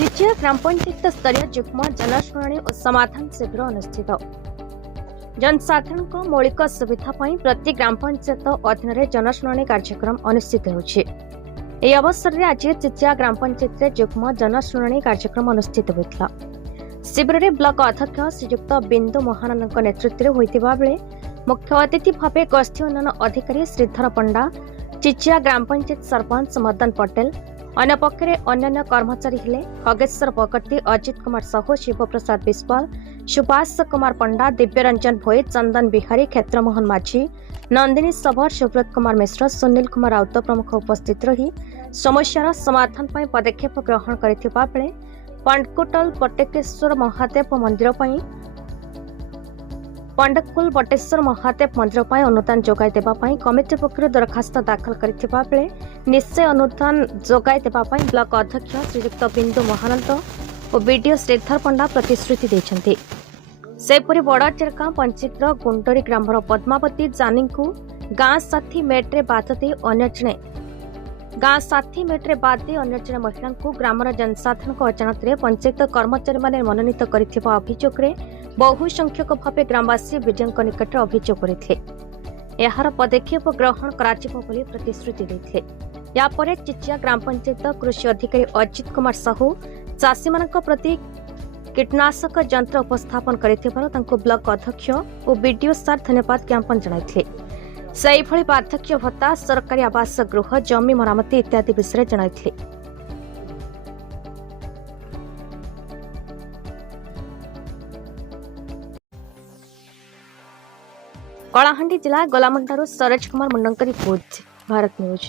चिचिया ग्राम पंचायत स्तरीय युग्म जनशुणाणी और समाधान शिविर अनुष्ठित। जनसाधारण को मौलिक सुविधा पर प्रति ग्राम पंचायत अधीन जनशुणाणी कार्यक्रम अनुष्ठित होछि। ଏହି ଅବସରରେ ଆଜି ଚିଚିଆ ଗ୍ରାମ ପଞ୍ଚାୟତରେ ଯୁଗ୍ମ ଜନଶୁଣାଣି କାର୍ଯ୍ୟକ୍ରମ ଅନୁଷ୍ଠିତ ହୋଇଥିଲା। ଶିବିରରେ ବ୍ଲକ ଅଧ୍ୟକ୍ଷ ଶ୍ରୀଯୁକ୍ତ ବିନ୍ଦୁ ମହାନନ୍ଦଙ୍କ ନେତୃତ୍ୱରେ ହୋଇଥିବା ବେଳେ ମୁଖ୍ୟ ଅତିଥି ଭାବେ ଗୋଷ୍ଠୀ ଉନ୍ନୟନ ଅଧିକାରୀ ଶ୍ରୀଧର ପଣ୍ଡା, ଚିଚିଆ ଗ୍ରାମ ପଞ୍ଚାୟତ ସରପଞ୍ଚ ମଦନ ପଟେଲ, ଅନ୍ୟ ପକ୍ଷରେ ଅନ୍ୟାନ୍ୟ କର୍ମଚାରୀ ହେଲେ ଖଗେଶ୍ୱର ବଗର୍ତ୍ତୀ, ଅଜିତ କୁମାର ସାହୁ, ଶିବପ୍ରସାଦ ବିଶ୍ୱାଳ, ସୁଭାଷ କୁମାର ପଣ୍ଡା, ଦିବ୍ୟରଞ୍ଜନ ଭୋଇ, ଚନ୍ଦନ ବିହାରୀ, କ୍ଷେତ୍ରମୋହନ ମାଝୀ, ନନ୍ଦିନୀ ସବର, ସୁବ୍ରତ କୁମାର ମିଶ୍ର, ସୁନୀଲ କୁମାର ରାଉତ ପ୍ରମୁଖ ଉପସ୍ଥିତ ରହି ସମସ୍ୟାର ସମାଧାନ ପାଇଁ ପଦକ୍ଷେପ ଗ୍ରହଣ କରିଥିବା ବେଳେ ପଣ୍ଡକୁଲ ବଟେଶ୍ୱର ମହାଦେବ ମନ୍ଦିର ପାଇଁ ଅନୁଦାନ ଯୋଗାଇ ଦେବା ପାଇଁ କମିଟି ପକ୍ଷରୁ ଦରଖାସ୍ତ ଦାଖଲ କରିଥିବା ବେଳେ ନିଶ୍ଚୟ ଅନୁଦାନ ଯୋଗାଇ ଦେବା ପାଇଁ ବ୍ଲକ ଅଧ୍ୟକ୍ଷ ଶ୍ରୀଯୁକ୍ତ ବିନ୍ଦୁ ମହାନନ୍ଦ ଓ ବିଡିଓ ଶ୍ରୀଧର ପଣ୍ଡା ପ୍ରତିଶ୍ରୁତି ଦେଇଛନ୍ତି। ସେହିପରି ବଡ଼ଚେରକା ପଞ୍ଚାୟତର ଗୁଣ୍ଡରି ଗ୍ରାମର ପଦ୍ମାବତୀ ଜାନିଙ୍କୁ ଗାଁ ସାଥୀ ମେଟ୍ରେ ବାଦ ଦେଇ ଅନ୍ୟ ଜଣେ ମହିଳାଙ୍କୁ ଗ୍ରାମର ଜନସାଧାରଣଙ୍କ ଅଜାଣତରେ ପଞ୍ଚାୟତ କର୍ମଚାରୀମାନେ ମନୋନୀତ କରିଥିବା ଅଭିଯୋଗରେ ବହୁ ସଂଖ୍ୟକ ଭାବେ ଗ୍ରାମବାସୀ ବିଡିଓଙ୍କ ନିକଟରେ ଅଭିଯୋଗ କରିଥିଲେ। ଏହାର ପଦକ୍ଷେପ ଗ୍ରହଣ କରାଯିବ ବୋଲି ପ୍ରତିଶ୍ରୁତି ଦେଇଥିଲେ। ଏହାପରେ ଚିଚିଆ ଗ୍ରାମ ପଞ୍ଚାୟତ କୃଷି ଅଧିକାରୀ ଅଜିତ କୁମାର ସାହୁ ଚାଷୀମାନଙ୍କ ପ୍ରତି କୀଟନାଶକ ଯନ୍ତ୍ର ଉପସ୍ଥାପନ କରିଥିବାରୁ ତାଙ୍କୁ ବ୍ଲକ ଅଧ୍ୟକ୍ଷ ଓ ବିଡିଓ ସାର୍ ଧନ୍ୟବାଦ ଜ୍ଞାପନ ଜଣାଇଥିଲେ। ସେହିଭଳି ବାର୍ଦ୍ଧକ୍ୟ ଭତ୍ତା, ସରକାରୀ ଆବାସ ଗୃହ, ଜମି ମରାମତି ଇତ୍ୟାଦି ବିଷୟରେ ଜଣାଇଥିଲେ। କଳାହାଣ୍ଡି ଜିଲ୍ଲା ଗୋଲାମଣ୍ଡାରୁ ସରୋଜ କୁମାର ମୁଣ୍ଡଙ୍କ ରିପୋର୍ଟ, ଭାରତ ନ୍ୟୁଜ।